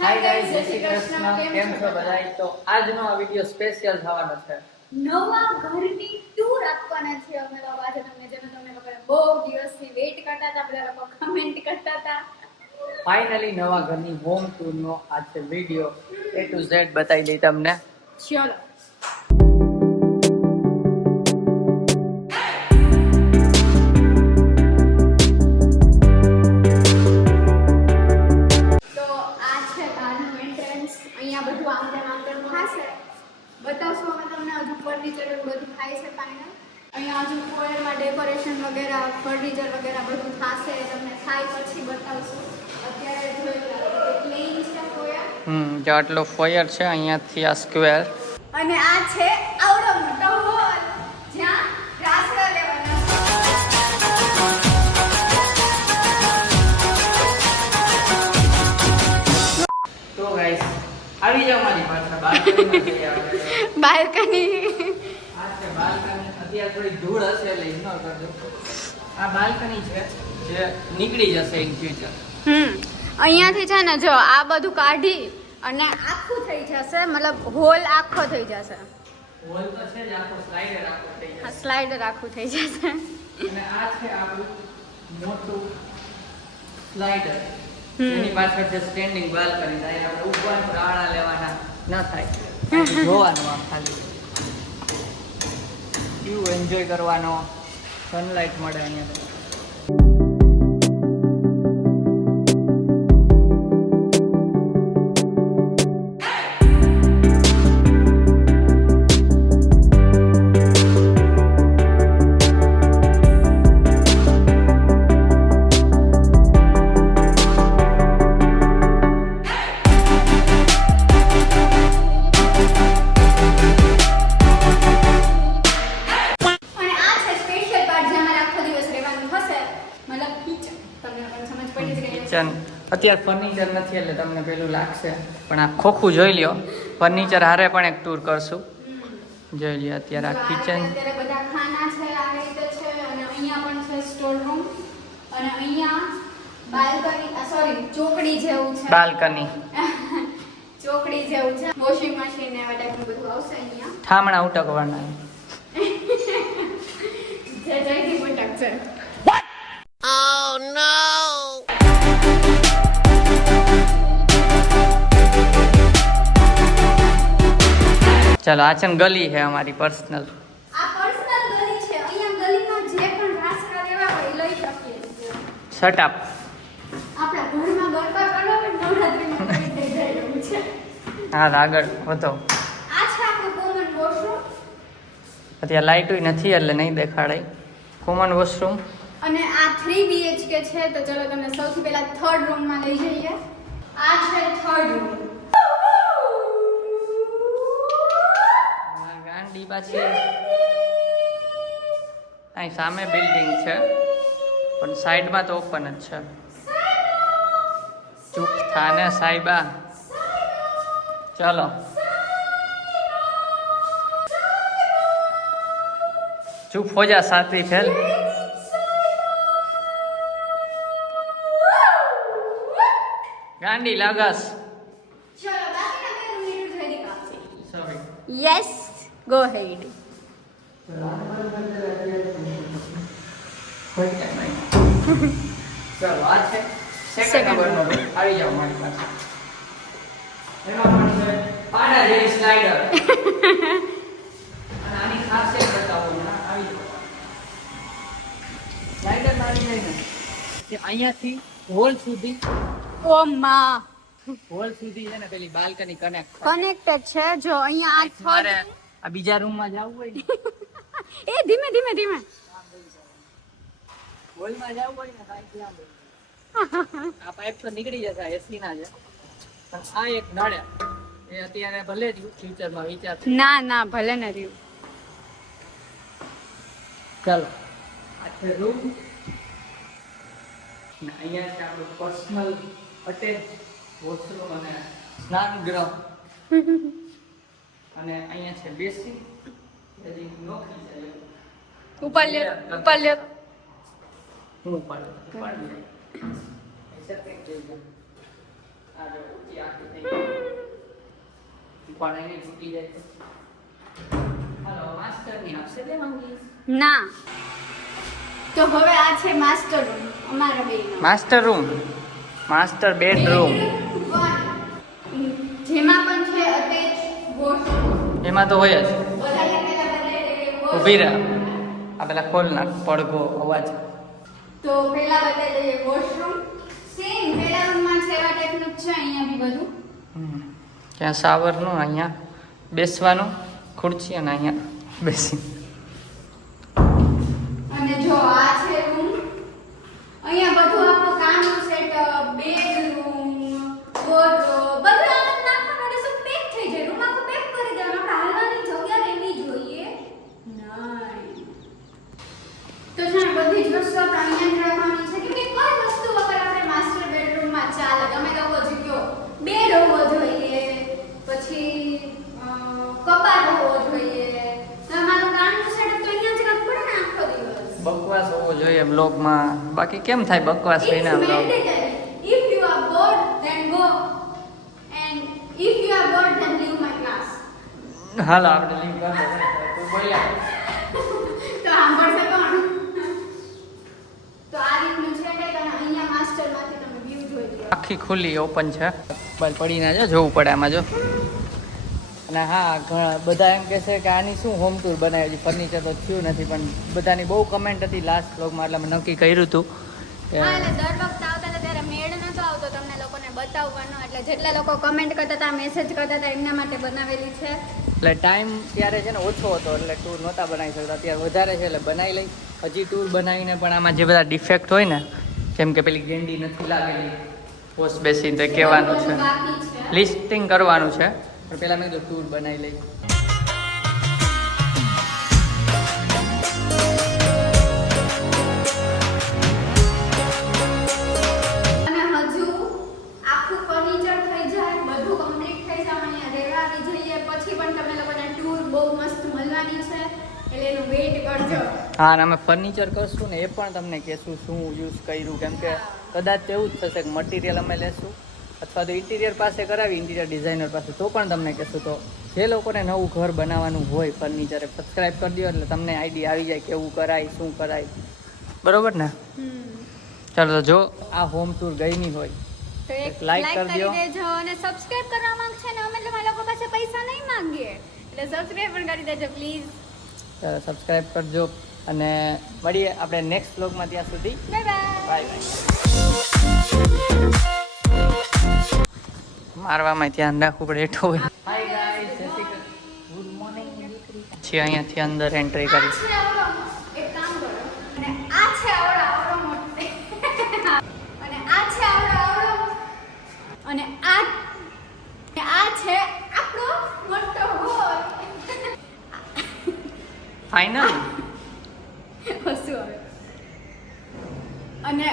Hi guys, જય શ્રી કૃષ્ણ. કેમ છો બધા? તો આજનો આ વિડિયો સ્પેશિયલ થવાનો છે. નવા ઘરની ટૂર આપવાના છે અમે લોકો આજે તમને, જેને તમે લોકો બહુ દિવસથી વેઇટ કરતા હતા, બધા લોકો કમેન્ટ કરતા હતા. ફાઇનલી નવા ઘરની હોમ ટૂર નો આ છે વિડિયો A to Z બતાવી દઈ તમને. ચલો. તો આ છે બહારનું એન્ટ્રન્સ. અહીંયા બધું આમ તેમ થશે. બતાવશું અમે તમને હજુ ફર્નિચર બધું થાય છે ફાઇનલ. અહીંયા હજુ ફોયરમાં ડેકોરેશન વગેરે ફર્નિચર વગેરે બધું થશે. તમને થાય પછી બતાવશું. અત્યારે જોઈ લો પ્લેન છે ફોયર. જો આટલો ફોયર છે, અહીંયાથી આ સ્ક્વેર. અને આ છે આવડો મોટો હોલ જ્યાં રાસડા લેવાના તો ગાઈસ આવી જાવ મારી પાસે. બાલ્કનીમાં જઈ આવે. બાલ્કની. આ છે બાલ્કની. અત્યારે થોડી ધૂળ હશે એટલે ઇગ્નોર કરજો. આ બાલ્કની છે જે નીકળી જશે ઇન ફ્યુચર. અહીંયાથી છે ને, જો આ બધું કાઢી અને આખું થઈ જશે, મતલબ હોલ આખો થઈ જશે. હોલ તો છે જ, આખો સ્લાઇડર આખો થઈ જશે. સ્લાઇડર આખું થઈ જશે. અને આ છે આપણું મોટું સ્લાઇડર. એની પાછળ છે સ્ટેન્ડિંગ બાલ્કની. ત્યાં આપણે ઊભા રાણા લેવાના ન થાય, જોવાનું આમ ખાલી વ્યૂ એન્જોય કરવાનો, સનલાઇટ મળે અહીંયા. કિચન અત્યારે ફર્નિચર નથી એટલે તમને પેલું લાગશે, પણ આ ખોખું જોઈ લ્યો. ફર્નિચર હારે પણ એક ટૂર કરશું. જોઈ લ્યો અત્યારે આ કિચન. અત્યારે બધા ખાના છે આ રીતે છે. અને અહીંયા પણ છે સ્ટોર રૂમ. અને અહીંયા બાલ્કની, સોરી ચોકડી જેવું છે. બાલ્કની ચોકડી જેવું છે. વોશિંગ મશીન ને એવા ટાઈપનું બધું આવશે અહીંયા. ઠામણા ઉટકવાના. જે જયથી ઉટક છે. Oh no! ચાલો આ છે ને ગલી છે અમારી પર્સનલ. આ પર્સનલ ગલી છે. અહીંયા ગલીમાં જે પણ રાસકા લેવા હોય લઈ શકીએ છીએ. Shut up. આપણા ઘરમાં ગરબા કરવા પણ નવરાત્રીમાં કરી થઈ જાય એવું છે. હા આગળ વધો. આ છે આપણું કોમન વોશરૂમ. અત્યારે લાઇટુય નથી એટલે નહીં દેખાડાય. Common washroom. અને આ 3 BHK છે. તો ચલો તમને સૌથી પહેલા થર્ડ રૂમમાં લઈ જઈએ. આ છે થર્ડ રૂમ. ગાંડી પાછી અહીં સામે બિલ્ડિંગ છે, પણ સાઈડમાં તો ઓપન જ છે. ચૂપ થાને સાહેબા. ચલો ચૂપ હો જા સાતવી ફેલ. ગાંડી લાગસ. ચલો બાકીના બે રૂમ ની રેડી કાપી. સોરી. યસ, ગો હેડ. ચલો આ છે સેકન્ડ નંબરનો રૂમ. આવી જાઓ મારી પાસે. એમાં પણ છે પાડા જેવી સ્લાઇડર. અને આની ખાસિયત બતાવો. આવી જાઓ. સ્લાઇડર મારી જાય ને કે અહીંયાથી હોલ સુધી, ઓ માં, હોલ સુધી છે ને પેલી બાલ્કની કનેક્ટ કનેક્ટેડ છે. જો અહીંયા આ મારે થર્ડ. આ બીજા રૂમમાં જવું હોય ને, એ ધીમે ધીમે ધીમે. હોલમાં જવું હોય ને સાઈડ લાંબો. આ પાઇપ તો નીકળી જશે, એસી ના છે, પણ આ એક નળે એ અત્યારે ભલે જ ફ્યુચરમાં વિચાર. ના ના, ભલે ન રહ્યું. ચાલો આ છે રૂમ. ને અહીંયા છે આપણું પર્સનલ અટેચ વોશરૂમ અને સ્નાન ગૃહ. અને અહીંયા છે બેસી. હજી નોખી છે. ઉપર લ્યો, ઉપર લ્યો. હું ઉપાડું. આ જો ઊંચી આખી ઉપાડા નહીં તૂટી જાય તો. હાલો માસ્ટરની આપશે બે મંગી. ના તો હવે આ છે માસ્ટર રૂમ અમારા બેનો માસ્ટર રૂમ, માસ્ટર બેડરૂમ. જેમાં પણ છે અટેચ વોશરૂમ. એમાં તો હોય જ. બધાને પહેલા બતાવી દઈએ ઊભી રહે. આ પેલા ખોલ નાખ પડઘો અવાજ. તો પહેલા બતાવી દઈએ વોશરૂમ. સેમ પહેલા રૂમમાં છે એવા ટાઈપનું જ છે અહીંયા બી બધું. ત્યાં શાવરનું, અહીંયા બેસવાનું ખુરશી અને અહીંયા બેસી. અને જો આ છે રૂમ. અહીંયા બધું આપણું કામનું સેટઅપ, બેડરૂમ, વોર્ડરોબ બધું આમાં નાખવા માટે શું પેક થઈ જાય. રૂમ આખો પેક કરી દેવાનો. આપણે હાલવાની જગ્યા રહેવી જોઈએ નહીં. તો છે ને બધી જ વસ્તુ આપણે અહીંયા જ રાખવાની છે કે કોઈ વસ્તુ વગર આપણે માસ્ટર બેડરૂમમાં ચાલે. તમે લોકો જે કહો બેડ હોવો જોઈએ, પછી કબાટ હોવો જોઈએ. તમારું કામનું સેટઅપ તો અહીંયા જ રાખવું પડે ને આખો દિવસ. બકવાસ હોવો જોઈએ બ્લોગમાં, બાકી કેમ થાય બકવાસ વિના blog. If you are bored, then go. And if you are bored, then leave my class. હાલો આપણે લિંક કરી દો. તું બોલ્યા તો સાંભળશે કોણ? તો આ રીતનું છે કે અહીંયા માસ્ટરમાંથી તમે વ્યૂ જોઈ લો. આખી ખુલ્લી ઓપન છે. બલ પડી ના જાય, જોવું પડે આમાં જો. અને હા ઘણા બધા એમ કહે છે કે આની શું હોમ ટૂર બનાવી છે. ફર્નિચર તો થયું નથી, પણ બધાની બહુ કમેન્ટ હતી લાસ્ટ બ્લોગમાં, એટલે મેં નક્કી કર્યું હતું કે હા, એટલે દર વખત આવતા હતા ત્યારે મેળ નતો આવતો તમને લોકોને બતાવવાનો. એટલે જેટલા લોકો કમેન્ટ કરતા હતા, મેસેજ કરતા હતા, એમના માટે બનાવેલી છે. એટલે ટાઈમ ત્યારે છે ને ઓછો હતો, એટલે ટૂર નહોતા બનાવી શકતા. અત્યારે વધારે છે એટલે બનાવી લઈ. હજી ટૂર બનાવીને પણ આમાં જે બધા ડિફેક્ટ હોય ને, જેમ કે પેલી ગેંડી નથી લાગેલી, પોસ્ટ બેસીને તો કહેવાનું છે, બાકી છે. લિસ્ટિંગ કરવાનું છે. પણ પહેલાં મેં કીધું ટૂર બનાવી લઈ. અને હજુ આખું ફર્નિચર થઈ જાય, બધું કમ્પ્લીટ થઈ જાય, અહીંયા રહેવા આવી જઈએ, પછી પણ તમે લોકોને ટૂર બહુ મસ્ત મળવાની છે. એટલે એનું વેઇટ કરજો. હા, અને અમે ફર્નિચર કરશું ને એ પણ તમને કહેશું શું યુઝ કર્યું. કેમ કે કદાચ તો એવું જ થશે કે મટીરિયલ અમે લેશું અથવા તો ઇન્ટિરિયર પાસે કરાવી, ઇન્ટિરિયર ડિઝાઇનર પાસે, તો પણ તમને કહેશું. તો જે લોકોને નવું ઘર બનાવવાનું હોય ફર્નિચર, સબસ્ક્રાઇબ કરી દો એટલે તમને આઈડિયા આવી જાય કેવું કરાય, શું કરાય. બરોબર ને? ચાલો તો જો આ હોમ ટૂર ગઈની હોય તો એક like લાઈક કરી કરી દ્યો. દેજો અને સબસ્ક્રાઇબ કરવા માંગશે ને અમે તમારા લોકો પાસે પૈસા નહીં માંગીએ. એટલે સબસ્ક્રાઇબ પણ કરી દેજો પ્લીઝ. સબસ્ક્રાઇબ કરજો અને મળીએ આપણે નેક્સ્ટ બ્લોગમાં. ત્યાં સુધી બાય બાય. Bye bye. મારવામાં ધ્યાન રાખવું પડે એટલું હોય. Hi guys, good morning. પછી અહીંયાથી અંદર એન્ટ્રી કરી. આ છે આવડો, એક કામ કરો. અને આ છે આવડો મોટો. અને આ છે આવડો. અને આ છે આપણો મોટો હોલ. ફાઇનલ હસવું આવે. અને